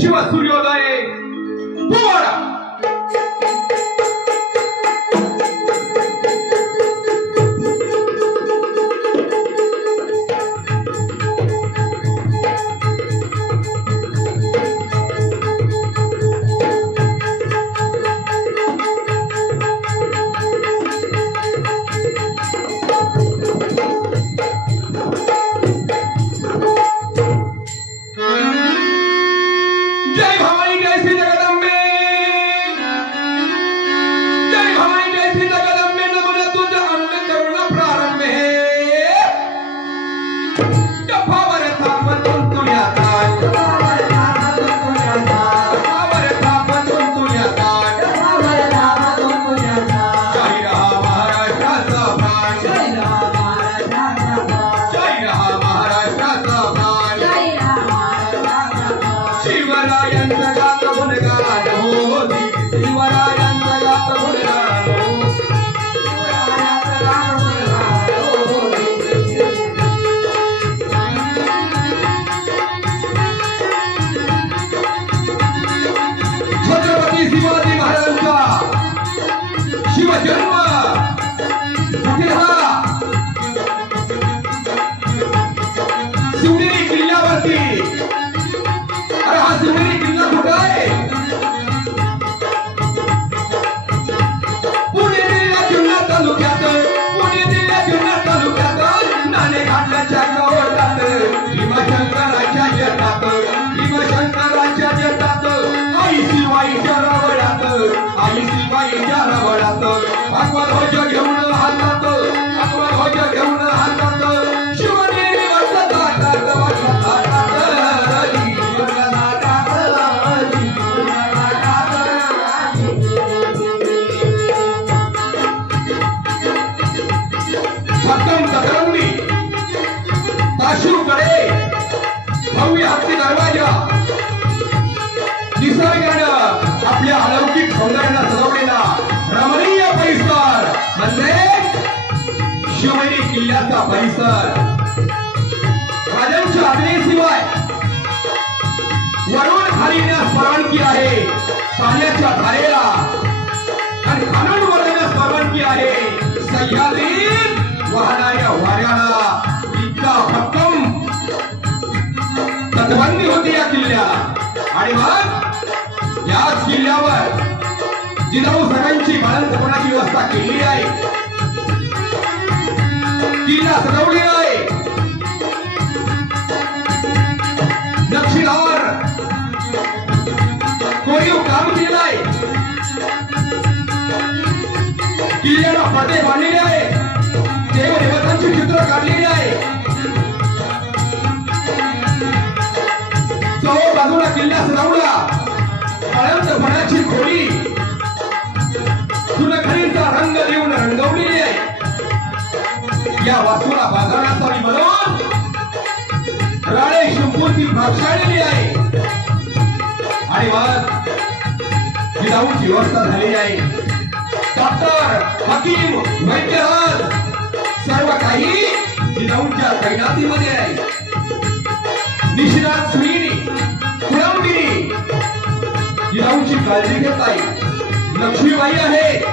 शिव सूर्योदय पोवाडा. शिवरायांचं किल्ल्याचा परिसर? राजांच्या आज्ञेशिवाय वरून खाली येण्यास परवानगी आहे पाण्याच्या धारेला आणि खानून वरण्यास परवानगी आहे सह्याद्रीत वाहणाऱ्या वाऱ्याला इतका भक्कम तटबंदी होती या किल्ल्याला. आणि मग याच किल्ल्यावर जिजाऊ सगळ्यांची बाळंतपणाची व्यवस्था केली आहे. किल्ला सजवलेला आहे नक्षीदार कोरीव काम आहे किल्ल्याला पडदे बांधलेले आहे. चित्र काढलेली आहे. चौ बाजूला किल्ला सजवला पळंतपणाची खोली. सुनखडीचा रंग या वास्तूला बाजारात बाजारासाठी म्हणून राणे शंभूची भाषाळलेली आहे. आणि मग जिजाऊची व्यवस्था झालेली आहे. डॉक्टर हकीम वैद्यराज सर्व काही जिजाऊंच्या तैनातीमध्ये आहे. निशिनाथ सुईनी कुळंबिनी जिजाऊंची काळजी घेत आहे. लक्ष्मीबाई आहे.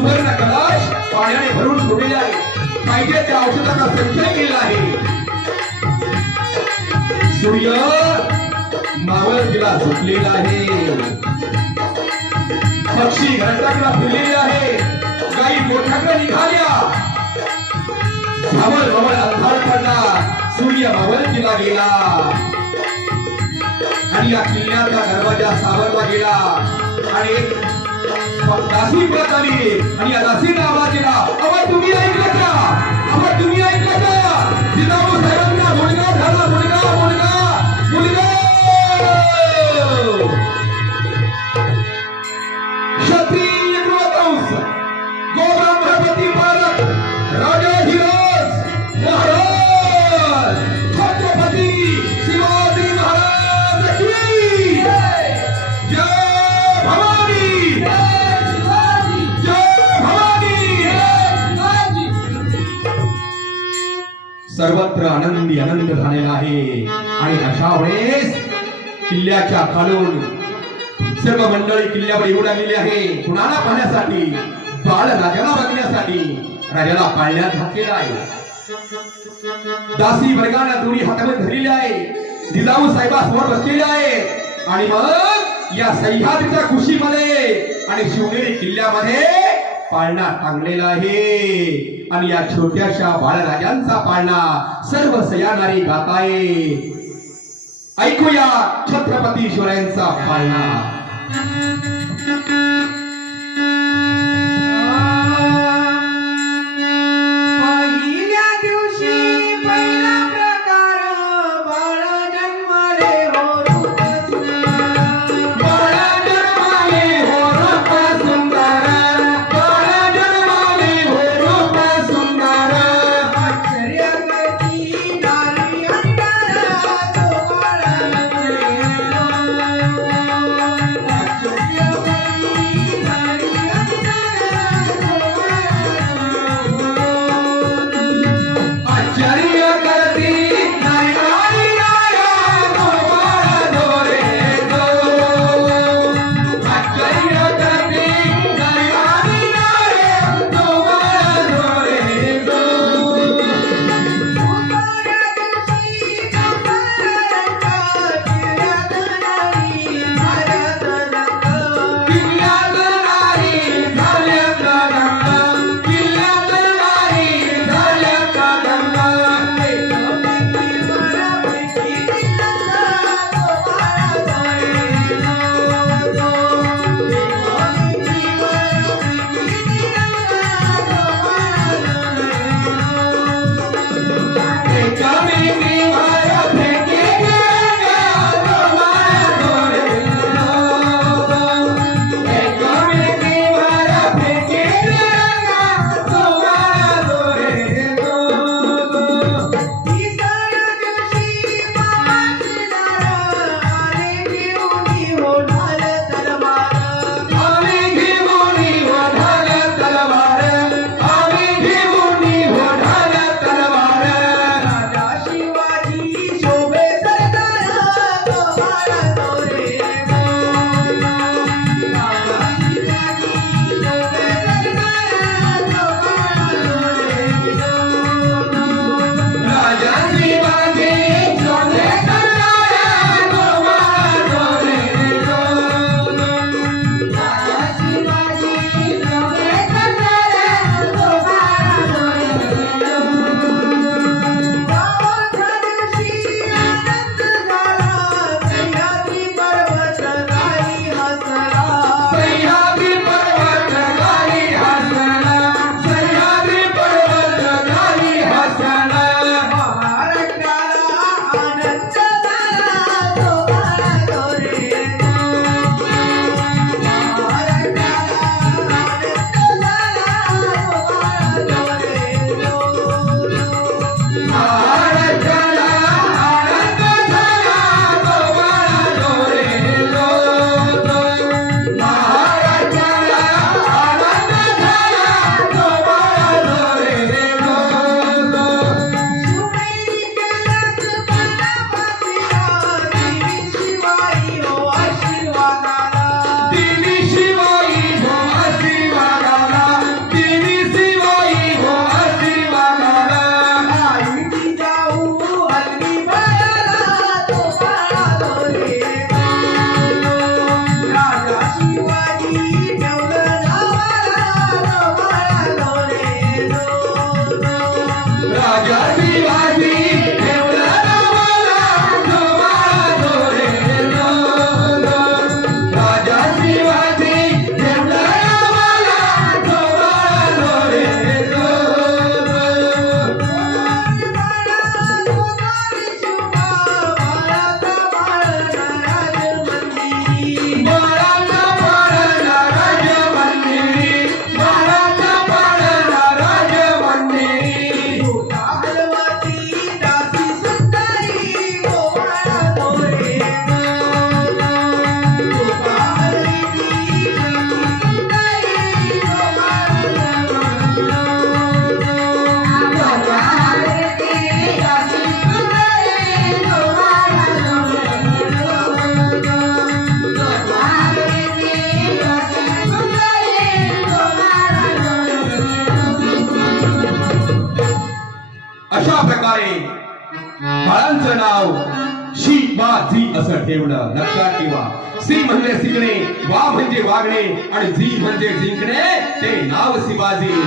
सुवर्ण कलश पाण्याने भरून ठेवलेले आहे पाहिजे त्या औषधाचा संचय केला आहे. सूर्य मावळ तिला झोपलेला आहे. पक्षी घरटाकडे फिरलेले आहे. गाई मोठ्याकडे निघाल्या. धावल भवळ अंधार पडला. सूर्य मावळ तिला गेला. आणि या किल्ल्याचा दरवाजा सावरला गेला. आणि एक दासी पळत आली आणि या दासीने आवाज दिला अवा तुम्ही ऐकलं का अवा तुम्ही ऐकलं का जिजाऊ साहेबांना किल्ल्याच्या खालून. सर्व मंडळी किल्ल्यावर येऊन आलेली आहे. कुणाला पाहण्यासाठी? बाळ राजाला बघण्यासाठी. राजाला पाळण्यात घातलेला आहे. दासी वर्गाला दोन्ही हातामध्ये धरलेली आहे. जिजाऊ साहेबा समोर बसलेले आहे. आणि मग या सह्याद्रीच्या कुशीमध्ये आणि शिवनेरी किल्ल्यामध्ये पाळणा टांगलेला आहे. आणि या छोट्याशा बाळराजांचा पाळणा सर्व सयानारी गाताये ऐकूया छत्रपती शिवरायांचा पाळणा शिवाजी लक्षात ठेवा सी म्हणजे शिकणे वा म्हणजे वागणे आणि झी म्हणजे जिंकणे ते नाव शिवाजी.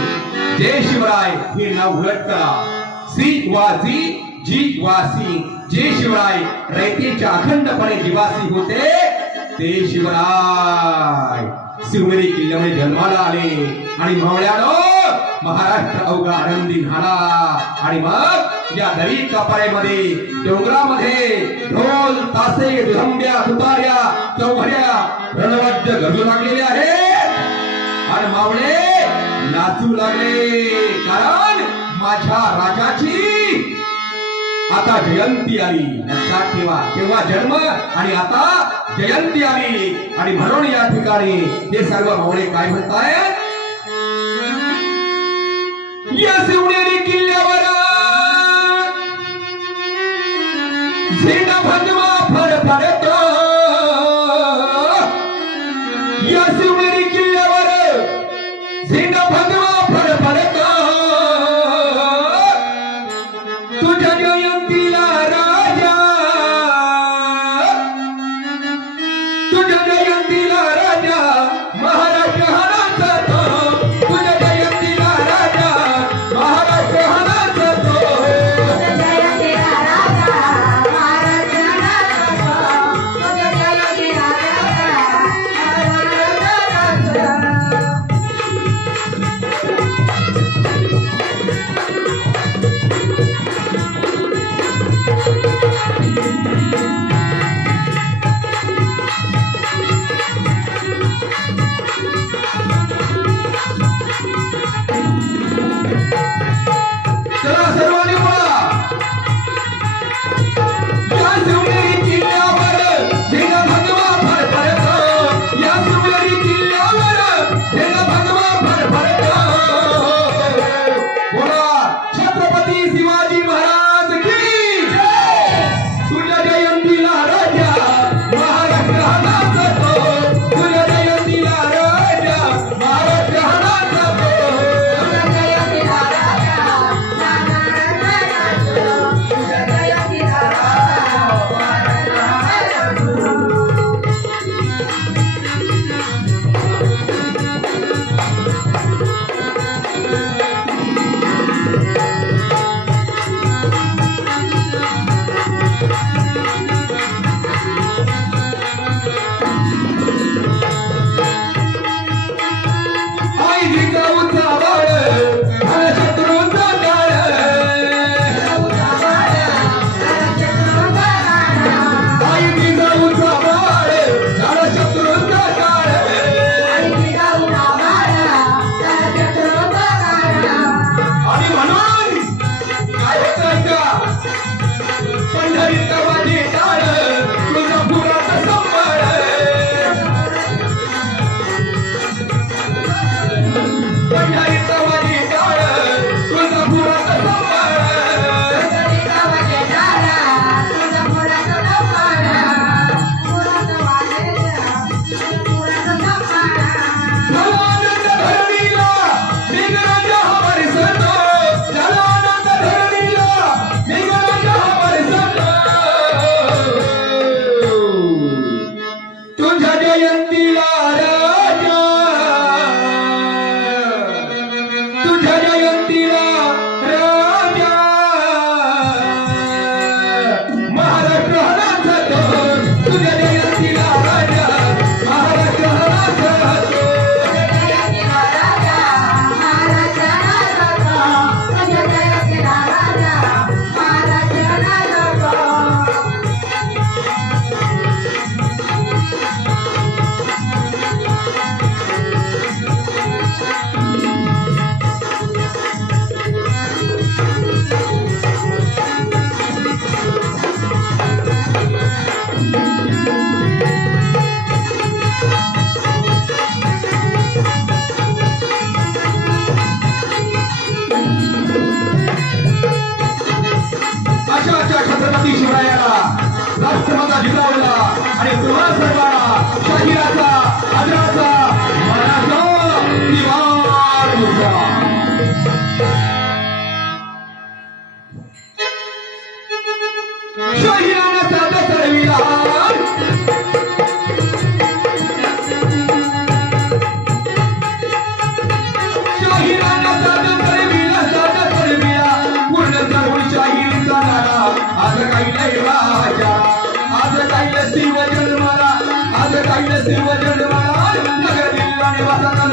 जय शिवराय हे नाव उलट करा. सी वा जी जी वा सी जे शिवराय रयतेच्या अखंडपणे जीवासी होते ते शिवराय. शिवनेरी किल्ल्यामध्ये जन्माला आले. आणि मावळ्यानो महाराष्ट्र अवघा आनंदी झाला आणि मग या दरी कपाऱ्यामध्ये डोंगरामध्ये ढोल तासे दुधंब्या तुतार्या चौघड्या रणवाद्य गरजू लागलेले आहेत. आणि मावळे नाचू लागले. कारण माझ्या राजाची आता जयंती आली. लक्षात ठेवा. तेव्हा जन्म आणि आता जयंती आली. आणि म्हणून या ठिकाणी हे सर्व मावळे काय म्हणतायत? या शिवनेरी किल्ल्यावर झेंडा भगवा फडफडत.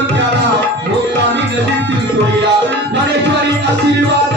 जिल्हा निवासा तालुक्याला भोगामी नदी चिंचोळीला ज्ञानेश्वरी आशीर्वाद